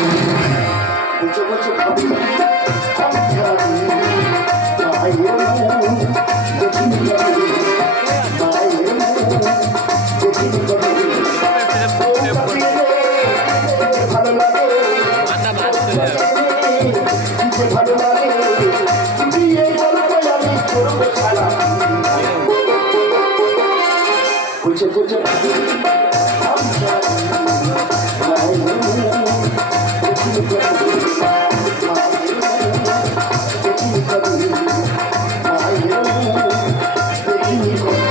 বুঝে বুঝে ভাবি আমি ছাড়া মায়ের দেখিনি কবে মায়ের দেখিনি কবে ভালো লাগে ভালো লাগে বিয়ে বলবো আমি করবো ছাড়া বুঝে বুঝে ভাবি আমি ছাড়া মায়ের দেখিনি কবে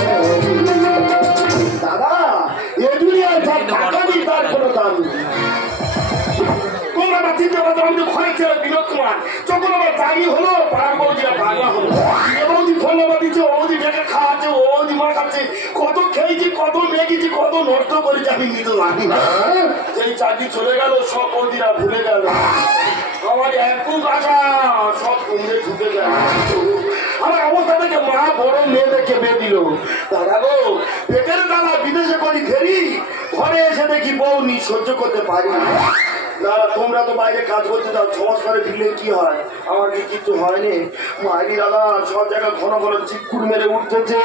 যখন আমার দাঁড়ি হলো পাড়ার বৌদিরা ভাগা হলো বৌদি ধন্যবাদ দিচ্ছে বৌদি ডেকে খাওয়াচ্ছে বৌদি মা খাচ্ছে কত খেয়েছি কত মেগেছি কত নষ্ট করেছি আমি নিজে জানি না সেই চাকরি চলে গেল সব বৌদিরা ভুলে গেল আমার একটু গাছা সব কুমড়ে ঢুকে গেল আমার অবস্থা থেকে মা বড় মেয়ে দেখে বিয়ে দিল দাদা গো পেটের দাদা বিদেশে করি ফেরি ঘরে এসে দেখি বউ নি সহ্য করতে পারি না তোমরা তো বাইরে কাজ করতে যাও 6 মাস পরে ফিরলে কি হয় আমার কি কিছু হয়নি মায়েরই দাদা সব জায়গায় ঘন ঘন চিকুর মেরে উঠতেছে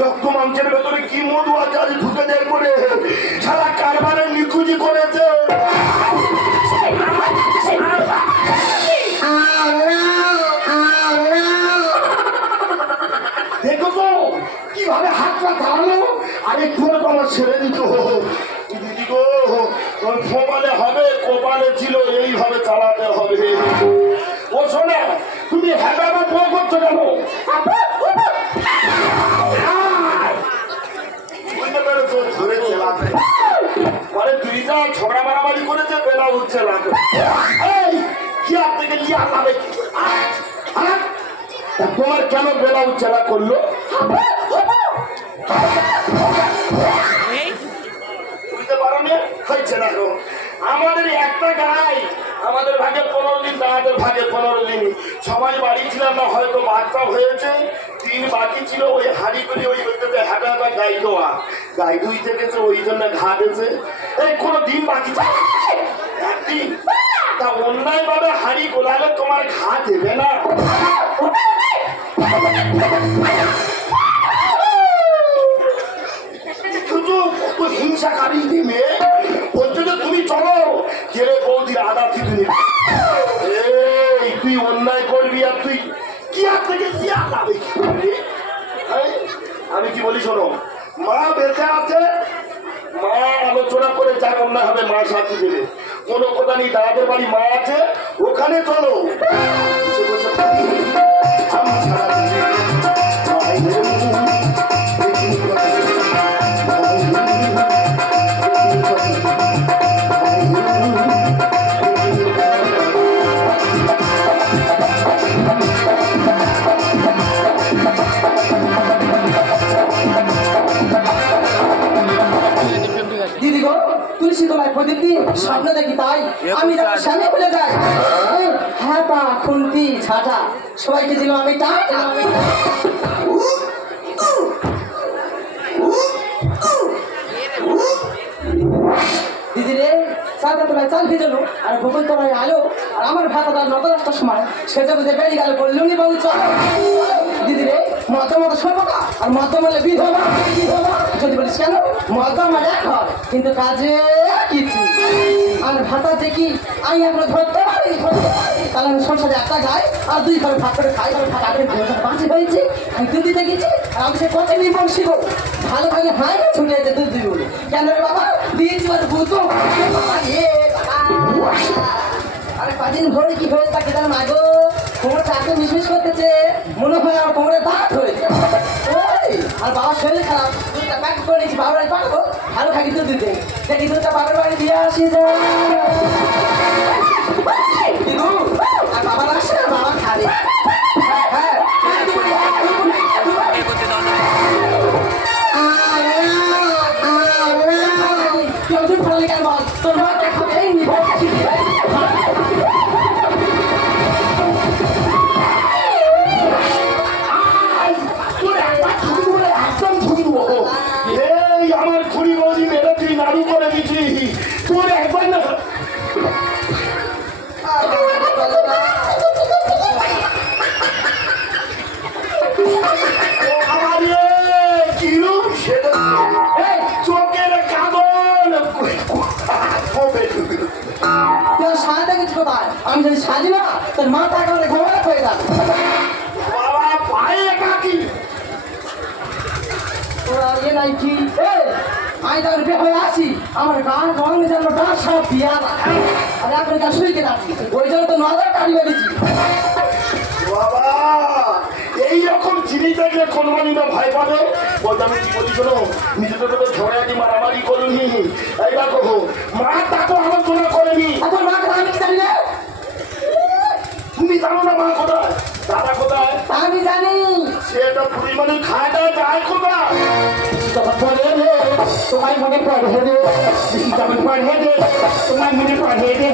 রক্ত মাংসের ভেতরে কি মধু আছে আজ ঢুকে যায় করে সারা কারবারের নিখুঁজি করেছে দেখো তো কিভাবে হাতটা দাঁড়ালো আরেকটু তো আমার ছেড়ে দিত দিদি গো কপালে হবে কপালে ছিল এইভাবে চালাতে হবে ও শোনে তুমি হ্যাঁ আমার বউ করছো কেন বুঝতে পেরেছো ধরে চালাতে পরে দুইটা ঝগড়া মারামারি করেছে বেলা উঠছে লাগে এই কি আপনাকে নিয়ে আলাবে তোমার কেন বেলা উচ্চারা করলো বুঝতে পারো না হয়েছে না আমাদের একটা গাই আমাদের ভাগে 15 দিন তাদের ভাগে 15 দিন সবাই বাড়ি ছিলাম না হয়তো বাচ্চা হয়েছে 3 বাকি ছিল ওই হাড়ি করে ওই হইতে হাঁটা হাঁটা গাই দেওয়া গাই দুইতে গেছে ওই জন্য ঘা গেছে এই কোনো দিন বাকি একদিন তা অন্যায় ভাবে হাড়ি গোলালে তোমার ঘা দেবে না হিংসাকারী মেয়ে বলছো যে তুমি চলো গেলে বৌদির আদা থেকে এই তুই অন্যায় করবি আর তুই কি আর থেকে কি আদাবে আমি কি বলি শোনো মা বেঁচে আছে মা আলোচনা করে যা অন্যায় হবে মা সাথে দেবে কোনো কথা নেই দাদাদের বাড়ি মা আছে ওখানে চলো আমি ছাড়া দিদি গো তুলসী তোমায় প্রদীপ দিয়ে স্বপ্ন দেখি তাই আমি যখন স্বামী বলে যাই হ্যাঁ পা খুন্তি ঝাঁটা সবাইকে দিল আমি দিদি রে চালটা তোমায় চাল ভিজলো আর গোকুল তোমায় আলো আর আমার ভাত আর 9-10টার সময় সেটা বুঝে বেরিয়ে গেল বললুম নি বাবু চল দিদি রে মতো মতো সর্বকা আর মতো বলে বিধবা যদি বলিস কেন মতো আমার এক ঘর কিন্তু কাজে কিছু আর ভাতা দেখি আমি এখনো ধরতে পারি তাহলে আমি সংসারে একটা গাই আর 2 ঘরে ভাত করে খাই তাদের 2,500 হয়েছে আমি দুধ দিতে গেছি আর আমি সে কত নির্ভর শিব ভালো ভালো হাই ছুটে যেতে দুধ দিব কেন রে বাবা দিয়েছি আর বুঝতো আরে কদিন ধরে কি হয়েছে তাকে তার মাগো কোমর চাকরি মিশমিশ করতেছে মনে হয় আমার কোমরে দাঁত হয়েছে আর বাবার শরীর খারাপ দুধটা প্যাক করে নিয়েছি বাবার বাড়ি পাঠাবো ভালো খাকি দুধ দিতে দেখি দুধটা বাবার বাড়ি দিয়ে আসি কিন্তু আর বাবার আসে না বাবা খাবে হ্যাঁ কেউ ভালো কেন বল তোর মা খাবে আমার খুঁড়ি বৌদি মেরে তুই নাড়ু করে দিচ্ছি তোর একবার না তুই আর সাজা দেখেছি কোথায়? আমি যদি সাজি না তোর মাথা একেবারে গোড়া হয়ে যাবে। বাবা পায়ে কাকি তোরা এ নাই কি আমি তখন বিয়ে হয়ে আসি আমার গান রং যেন ডাক সব বিয়া আর এখন যা শুইতে থাকি ওই জন্য তো নজর কাটি বেরিয়েছি। বাবা এইরকম জিনিস দেখলে কোন মানুষটা ভয় পাবে বলতে আমি কি বলি শোনো নিজেদের তো ঝগড়াঝাটি মারামারি করুনি এই দেখো মা তাকে আলোচনা করেনি এখন মা কথা আমি কি জানি না? তুমি জানো না মা কোথায় দাদা কোথায় আমি জানি সেটা পরিমাণে খায় না যায় কোথায় তোমার পরে রে তোমার মনে পড়ে রে তোমার পড়ে রে তোমার মনে পড়ে রে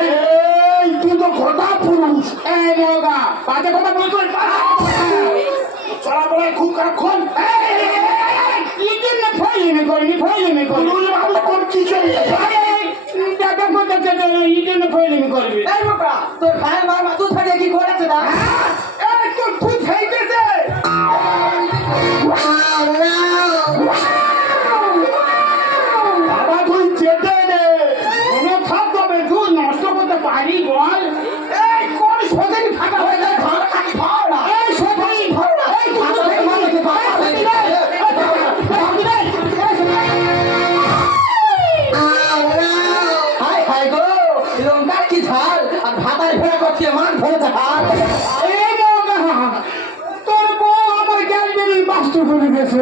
এই তুই তো ঘটা পুরুষ চলাফেরায় খুব কাক্ষণ এই বাবা তোর ভাই মা মাথু থাকে কি করেছে না বাবা তুই চেটে নে নষ্ট করতে পারি বল এই কোন সোজেনি ফাটা হয়ে যায় ভাড়া খালি ভাড়া এই সোজেনি ভাড়া এই তুই মানুষকে ভাড়া খালি হাই হাই গো লঙ্কার কি ঝাল আর ভাতায় ফেরা করছে মান ধরে ঝাল এই বাবা তোর বউ আমার গ্যালবেরি বাস্তু করে গেছে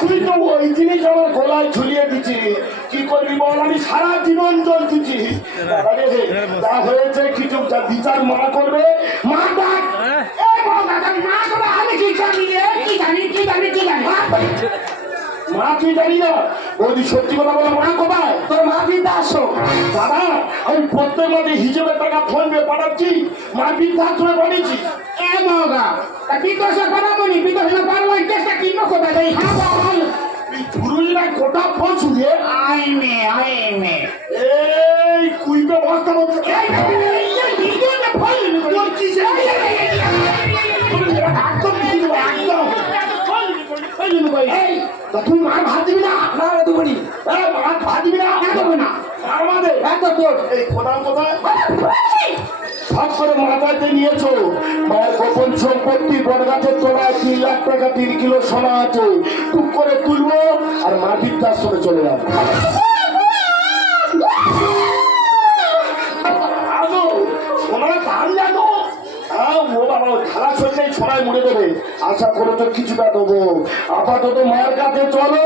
তুই তো ওই জিনিস আমার গলায় ঝুলিয়ে দিচ্ছি কি করবি বল আমি সারা জীবন চলতেছি যা হয়েছে কিছু যা বিচার মা করবে মা ডাক এই বাবা মা করে আমি কি জানি রে কি জানি মা তুই জানি না বৌদি সত্যি কথা বলে মা কোথায় তোর মা বিদ্যা আসো দাদা আমি প্রত্যেক মাসে হিসেবে টাকা ফোন পে পাঠাচ্ছি মা বৃদ্ধাশ্রমে পাঠিয়েছি এ বাবা তা বিকাশ করাবো নি বিকাশ না পারবো এই কেসটা কি না কোথায় যাই হ্যাঁ বল এই পুরুষরা গোটা ফোন শুনিয়ে আইমে এই কুইপে বস্তা বলছে তোর কিসে একদম দিয়ে দেবো, একদম এই তা তুই মার ভাত দিবি না না রে তুমি এই মার ভাত দিবি না দেবো না মার আমাদের এত তোর এই কোথাও কোথায় সব করে মাথাতে নিয়েছো মায়ের গোপন সম্পত্তি বটগাছের তলায় 3 লাখ টাকা 3 কিলো সোনা আছে টুক করে তুলবো আর মা বৃদ্ধাশ্রমে চলে যাবো আদো সোনার দাম জানো ও বাবা খারাপ হয়ে সোনায় মুড়ে দেবে আশা করে তো কিছুটা দেবো আপাতত মায়ের কাছে চলো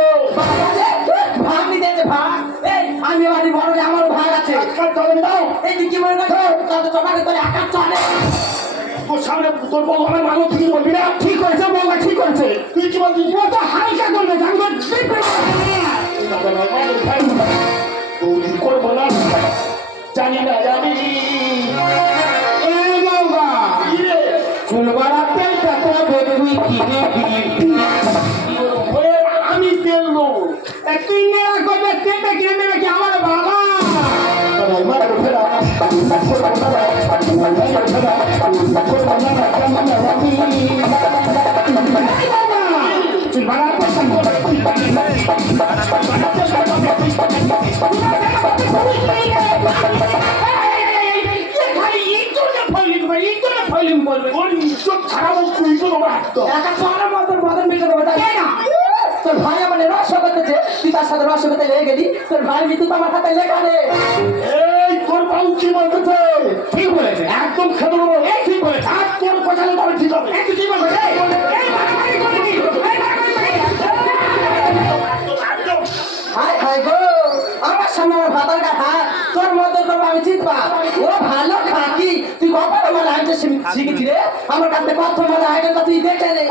ভাগ নিতে ভাগ এই আমি বাড়ি বড় আমার ভাগ আছে আজকাল চলে দাও এই কি মনে করছো তত তোমাকে তোর একা চলে তোর সামনে তোর বউ আমার মানুষ ঠিক বলবি না ঠিক করেছে বাবা ঠিক করেছে তুই কি বলছিস ও তো হালকা করবে জানবো বৌদি করবো না জানি না জানি এ বাবা চুলবাড়াতে কত বেরবি কিনে আমি তেল নেবো তুই নেওয়া করবে তেলটা কিনে দেবে কি আমার বাবা চুলবাড়া পছন্দ একা চলার মতন বদন মিটে দেবো তাই না তোর ভাই আমার রহস্য করতেছে তুই তার সাথে রহস্য করতে লেগে গেলি তোর ভাই মৃত্যু তো আমার হাতে লেখা নেই এই তোর বাবু কি বলতেছে ঠিক বলেছে একদম খেতে দেবো এই ঠিক বলেছে আর তোর পছন্দ তবে ঠিক হবে এই তুই কি বলবে এই মারামারি করবি এই মারামারি করবি একদম হাই হাই গো আমার সামনে আমার ভাতার কাঠা তোর মতো করবো আমি চিনবা ও ভালো খাকি তুই কখন আমার লাইনটা শিখেছি রে আমার কাছে কত মজা হয়ে গেল তুই দেখে নে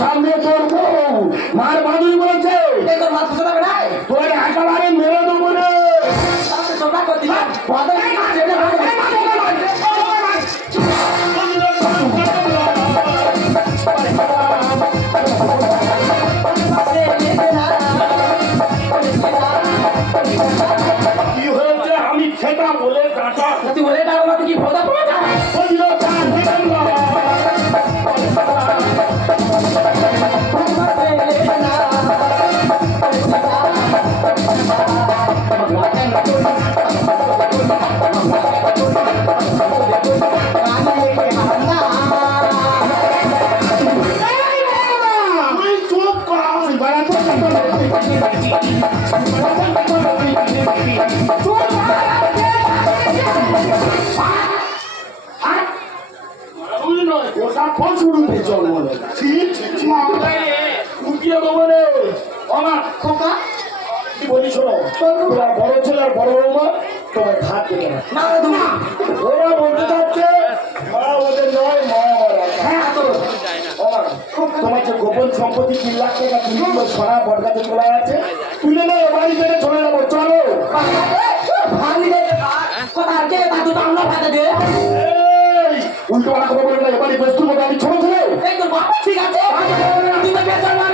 সামনে তোর বউ মার বাদুই বলেছে এই তোর মাথা চলাবে না তোর একেবারে মেরে দেবো রে। চোখা করে দিলাম কি হয়েছে আমি খেতা বলে কাটা তুই বলে টাকা মাত্র কি ভোদা পড়ে যা বলিল কার দিবেন না। তুই চুপ কর বাড়া তো তুই নয় গোসা ফসুরু জল বলে ঠিক ঠিক উঠিয়ে দেবো রে আমার খোকা কি বলি শোনো তোরা বড় ছেলে আর বড় বৌমা তোমার ভাত দেবে না না রে তুমি ওরা বলতে চাচ্ছে মা ওদের নয় মা ওরা হ্যাঁ তো আমার তোমার যে গোপন সম্পত্তি 3 লাখ টাকা তুমি সোনা বটগাছে তোলা আছে তুলে নেই বাড়ি থেকে চলে যাবো চলো ভাঙি দে কথা আর কে তা তো আমরা ভাতা দে এই, উল্টো পাল্টা কথা বলবে না এবারে বস্তু মতো আমি ছোট ছেলে এই তোর বাবা ঠিক আছে তুই তো বেজার না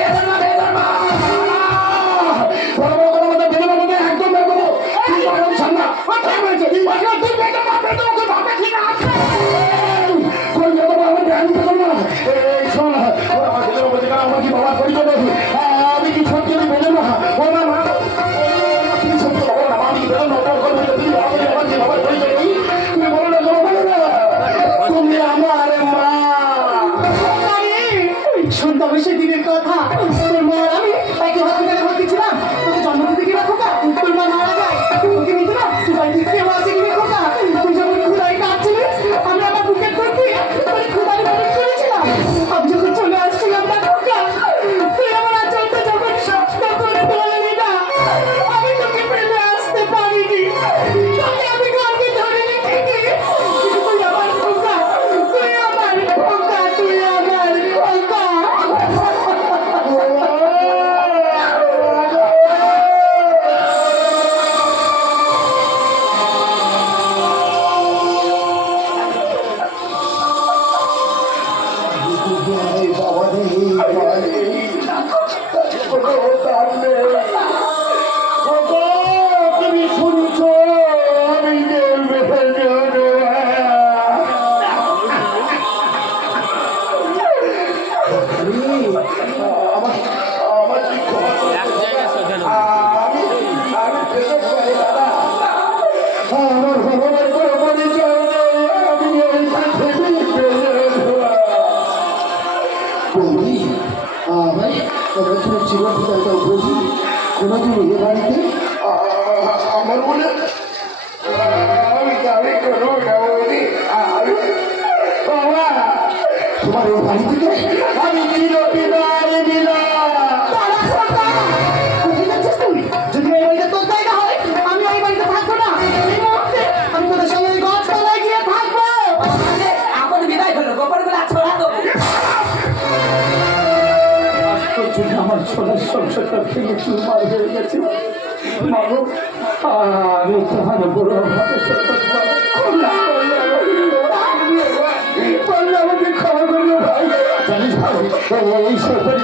বড় বড় কথা বলতে বেরোবো বলতে একদম বের করবো তুই আমার সামনা ঠিক হয়েছে তুই বেজার না বের করবো তোর বাবা ঠিক আছে তোর বের করবো আমার ধ্যান পেতো না এই শোন ওরা আমার বেজার বলতে কারণ আমার কি বাবার পরিচয় দেবে আমি কি সত্যি আমি বেজার না ও না মা তুমি সত্যি বলো না আমি কি বেজার না ওটা করবো তুমি আমার কি বাবার পরিচয় নেই তুমি বলো না বলো না তুমি আমার মা শুনতে হবে সেদিনের কথা তোর মা আর আমি একই হসপিটালে ভর্তি ছিলাম তোকে জন্ম দিতে গিয়ে খোকা তোর মা মারা যায় তোকে নিতে না তুই বাড়ি থেকে কেউ আসে কিনে খোকা তুই যখন খুদাই কাটছিলিস আমি আমার বুকের করতে তোর খুদাই মানুষ করেছিলাম আমি যখন চলে আসছিলাম না খোকা তুই আমার আচরণটা যখন শক্ত করে বললি না আমি তোকে ফেলে আসতে পারিনি তোকে আমি গর্বে ধরে রেখেছি কিন্তু তুই আমার খোকা তুই আমার খোকা তুই আমার খোকা তুমি শুনছো আমি আমার কি খবর আমার ভগবান করে পরিচয় নেই আমি এই বৌদি ভাই তোমরা তুমি জীবন পিতাটা বুঝি কোনোদিন এ বাড়িতে আমার মনে আমি দাবি করবো না বৌদি বাবা তোমার এই বাড়ি থেকে আমি বিদায় দিলাম যদি এই বাড়িতে তোর জায়গা হয় আমি ওই বাড়িতে থাকবো না এই মুহূর্তে আমি তোদের সঙ্গে ওই গাছতলায় গিয়ে থাকবো আপন বিদায় হলো গোপন গুলো ছড়া দেবো আমার সোনার সংসারটা ভেঙে চুরমার হয়ে গেছে মাগো আমি তোমার বড় আমাকে ক্ষমা করবে ভাই জানিস ভাই এই সরকারি